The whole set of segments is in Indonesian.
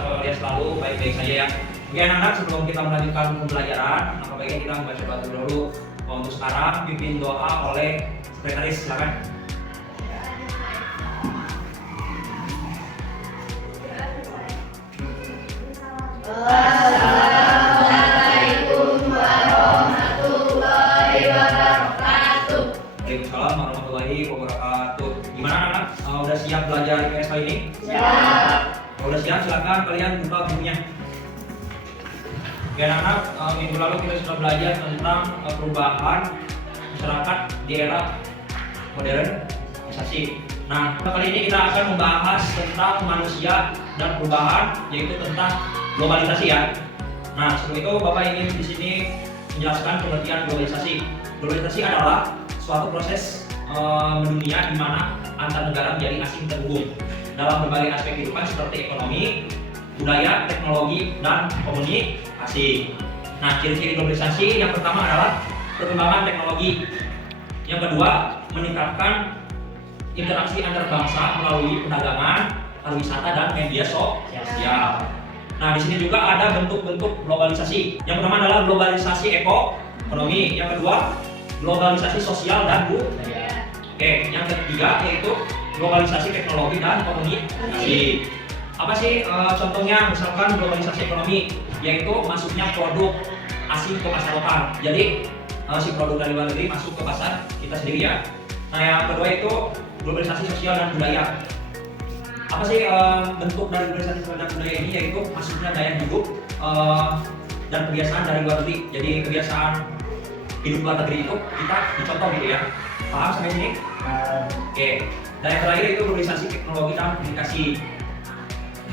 kalian selalu baik-baik saja ya. Oke anak-anak, sebelum kita melanjutkan pembelajaran, maka baiknya kita membaca doa dulu. Untuk sekarang pimpin doa oleh sekretaris, silakan. Assalamualaikum warahmatullahi wabarakatuh. Waalaikumsalam warahmatullahi wabarakatuh. Gimana anak-anak? Udah siap belajar IPS kali ini? Siap. Kalau udah siap, silakan kalian buka bukunya. Oke anak-anak, minggu lalu kita sudah belajar tentang perubahan masyarakat di era modernisasi. Nah, kali ini kita akan membahas tentang manusia dan perubahan, yaitu tentang globalisasi ya. Nah, sebelum itu Bapak ingin di sini menjelaskan pengertian globalisasi. Globalisasi adalah suatu proses mendunia di mana antar negara menjadi asing terhubung dalam berbagai aspek kehidupan seperti ekonomi, budaya, teknologi, dan komunikasi. Nah, ciri-ciri globalisasi yang pertama adalah perkembangan teknologi. Yang kedua, meningkatkan interaksi antar bangsa melalui perdagangan, pariwisata, dan media sosial. Nah, di sini juga ada bentuk-bentuk globalisasi. Yang pertama adalah globalisasi ekonomi. Yang kedua, globalisasi sosial dan budaya. Oke, yang ketiga yaitu globalisasi teknologi dan komunikasi. Apa sih contohnya? Misalkan globalisasi ekonomi, yaitu masuknya produk asing ke pasar lokal. Jadi si produk dari luar negeri masuk ke pasar kita sendiri ya. Nah, yang kedua itu globalisasi sosial dan budaya. Apa sih bentuk dari globalisasi sosial dan budaya ini? Yaitu masuknya gaya hidup dan kebiasaan dari luar negeri. Jadi kebiasaan hidup luar negeri itu kita dicontoh gitu ya. Paham sampai sini? Oke. Dan yang terakhir itu globalisasi teknologi dan komunikasi.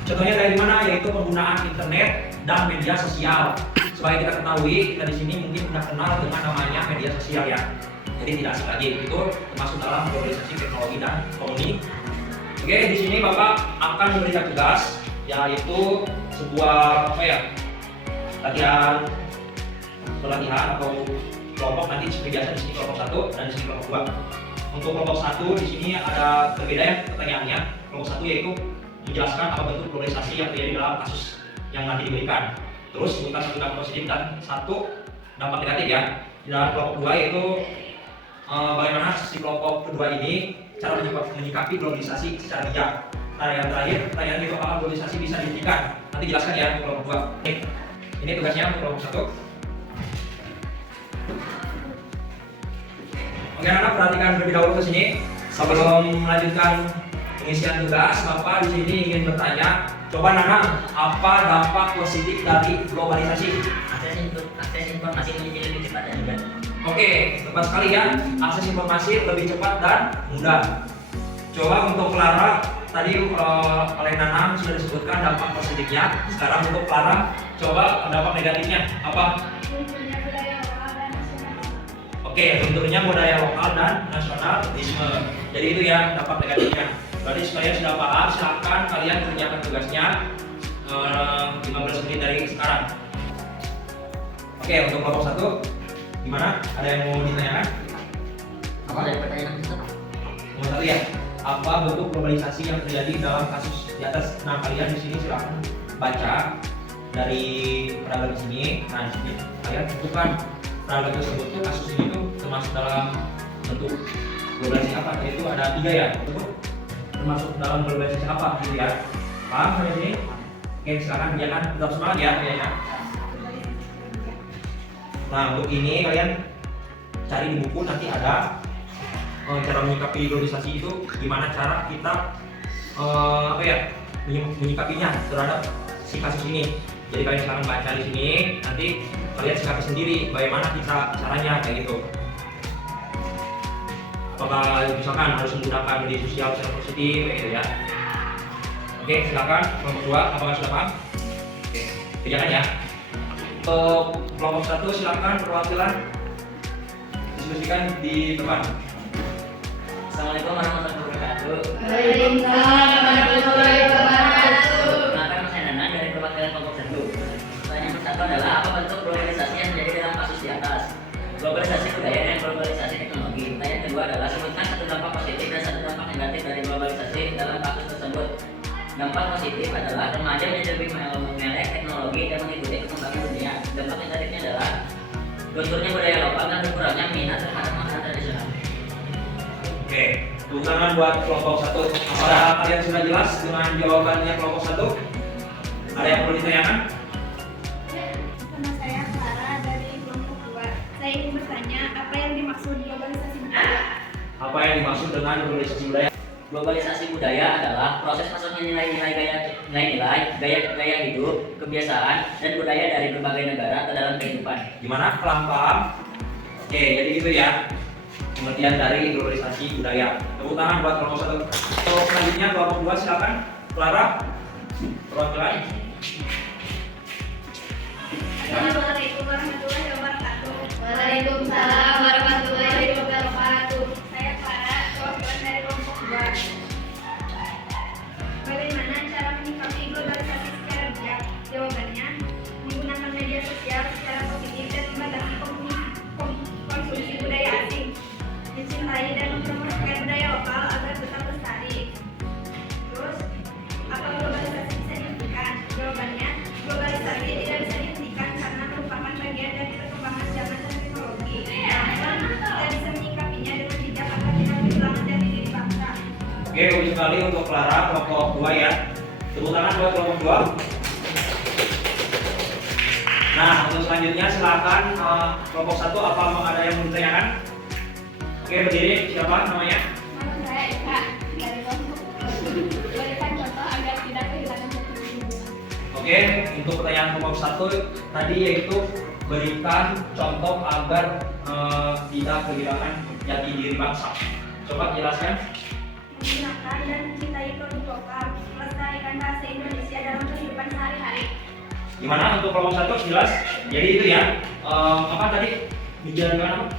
Contohnya dari mana? Yaitu penggunaan internet dan media sosial. Supaya kita ketahui, kita di sini mungkin sudah kenal dengan namanya media sosial ya. Jadi tidak asing lagi. Itu termasuk dalam globalisasi teknologi dan komunikasi. Oke, di sini Bapak akan memberikan tugas, yaitu sebuah pelatihan atau kelompok. Nanti seperti biasa di sini kelompok 1 dan di sini kelompok 2. Untuk kelompok 1 di sini ada perbedaan pertanyaannya. Kelompok 1 yaitu menjelaskan apa bentuk globalisasi yang terjadi dalam kasus yang nanti diberikan. Terus sebutkan satu dampak positif dan satu dampak negatif ya. Dan kelompok 2 yaitu bagaimana si kelompok kedua ini cara menyikapi globalisasi secara bijak. Nah, yang terakhir pertanyaan itu apakah globalisasi bisa dihentikan? Nanti jelaskan ya untuk kelompok 2. Ini tugasnya untuk kelompok 1. Oke anak-anak, perhatikan terlebih dahulu ke sini. Sebelum melanjutkan pengisian tugas, Bapak di sini ingin bertanya, coba Nana, apa dampak positif dari globalisasi? Akses informasi lebih cepat dan mudah. Oke, tepat sekali ya. Akses informasi lebih cepat dan mudah. Coba untuk Clara, tadi oleh Nana sudah disebutkan dampak positifnya. Sekarang untuk Clara, coba dampak negatifnya apa? Oke, bentuknya budaya lokal dan nasionalisme. Jadi itu ya dampak negatifnya. Berarti supaya sudah paham, silakan kalian kerjakan tugasnya 15 menit dari sekarang. Oke, untuk kelompok 1 gimana? Ada yang mau ditanyakan? Apa dari pertanyaan itu? Nomor 1 ya. Apa bentuk globalisasi yang terjadi dalam kasus di atas? Nah, kalian di sini silakan baca dari paragraf di sini. Nah, di sini kalian tentukan paragraf tersebut tuh kasus ini tuh termasuk dalam bentuk globalisasi apa? Yaitu ada 3 ya. Termasuk dalam globalisasi apa gitu ya? Paham sampai sini? Oke, silakan kerjakan, tetap semangat ya kayaknya. Nah, untuk ini kalian cari di buku, nanti ada cara menyikapi globalisasi itu gimana cara kita menyikapinya terhadap si kasus ini. Jadi kalian silakan baca di sini, nanti kalian sikapi sendiri bagaimana kita caranya kayak gitu. Apakah misalkan harus menggunakan media sosial secara positif kayak gitu ya. Oke, silakan kelompok 2, apakah sudah paham? Oke, kerjakan ya. Untuk kelompok 1 silakan perwakilan diskusikan di depan. Assalamualaikum warahmatullahi wabarakatuh. Waalaikumsalam warahmatullahi wabarakatuh. Perkenalkan, saya Nana dari perwakilan kelompok 1. Pertanyaan pertama adalah apa bentuk globalisasi yang terjadi dalam kasus di atas? Globalisasi budaya dan globalisasi teknologi. Pertanyaan kedua adalah sebutkan satu dampak positif dan satu dampak negatif dari globalisasi dalam kasus tersebut. Dampak positif adalah remaja menjadi lebih melek teknologi dan mengikuti perkembangan dunia. Dampak negatifnya adalah gunturnya budaya lokal dan berkurangnya minat terhadap makanan tradisional. Oke, tepuk tangan buat kelompok 1. Apakah kalian sudah jelas dengan jawabannya kelompok 1? Ada yang perlu ditanyakan? Nama saya Clara dari kelompok 2. Saya ingin bertanya, apa yang dimaksud globalisasi budaya? Apa yang dimaksud dengan globalisasi budaya? Globalisasi budaya adalah proses masuknya nilai-nilai, gaya hidup, kebiasaan, dan budaya dari berbagai negara ke dalam kehidupan. Gimana? Paham? Oke, jadi gitu ya. Pengertian dari globalisasi budaya. Tepuk tangan buat kelompok 1. Untuk selanjutnya kelompok 2 silakan. Clara, perwakilan. Assalamualaikum warahmatullahi wabarakatuh. Waalaikumsalam warahmatullahi wabarakatuh. Saya Clara, perwakilan dari kelompok 2. Bagaimana cara menyikapi globalisasi secara bijak? Jawabannya, menggunakan media sosial secara positif dan membatasi konsumsi budaya asing. Mencintai dan mempromosikan budaya lokal agar tetap lestari. Terus, apa globalisasi bisa dihentikan? Jawabannya, globalisasi tidak bisa dihentikan karena merupakan bagian dari perkembangan zaman dan teknologi. Namun, kita bisa menyikapinya dengan bijak agar tidak kehilangan jati diri bangsa. Oke, bagus sekali untuk Clara, kelompok 2 ya. Tepuk tangan buat kelompok 2. Nah, untuk selanjutnya silakan kelompok 1 apa ada yang mau ditanyakan? Oke, berdiri. Siapa namanya? Nama saya Eka dari kelompok 2. Berikan contoh agar tidak kehilangan jati diri. Oke, untuk pertanyaan kelompok 1 tadi yaitu berikan contoh agar tidak kehilangan jati diri bangsa. Coba jelaskan. Menggunakan dan mencintai produk lokal, melestarikan bahasa Indonesia dalam kehidupan sehari-hari. Gimana untuk kelompok 1 jelas? Jadi itu ya. Apa tadi? Menjadi apa?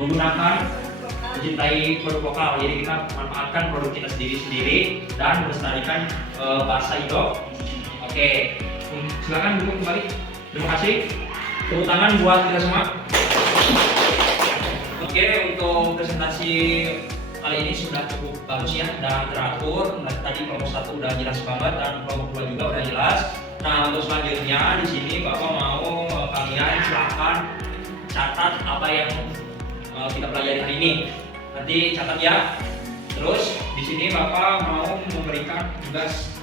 Menggunakan produk lokal. mencintai produk lokal. Jadi kita manfaatkan produk kita sendiri-sendiri dan melestarikan bahasa Indo. Oke, silakan duduk kembali. Terima kasih. Tepuk tangan buat kita semua. Oke, untuk presentasi kali ini sudah cukup bagus ya dan teratur. Nah, tadi kelompok 1 udah jelas banget dan kelompok 2 juga udah jelas. Nah, untuk selanjutnya di sini Bapak mau kalian silakan catat apa yang kita pelajari hari ini. Nanti catat ya. Terus di sini Bapak mau memberikan tugas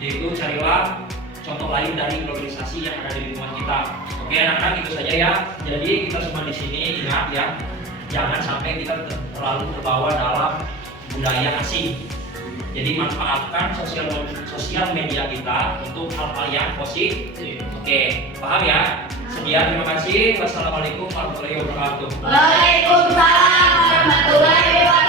yaitu carilah contoh lain dari globalisasi yang ada di lingkungan kita. Oke, anak-anak itu saja ya. Jadi kita semua di sini ingat ya, jangan sampai kita terlalu terbawa dalam budaya asing. Jadi manfaatkan sosial media kita untuk hal-hal yang positif. Oke, paham ya? Sekian, terima kasih. Wassalamualaikum warahmatullahi wabarakatuh. Waalaikumsalam warahmatullahi wabarakatuh.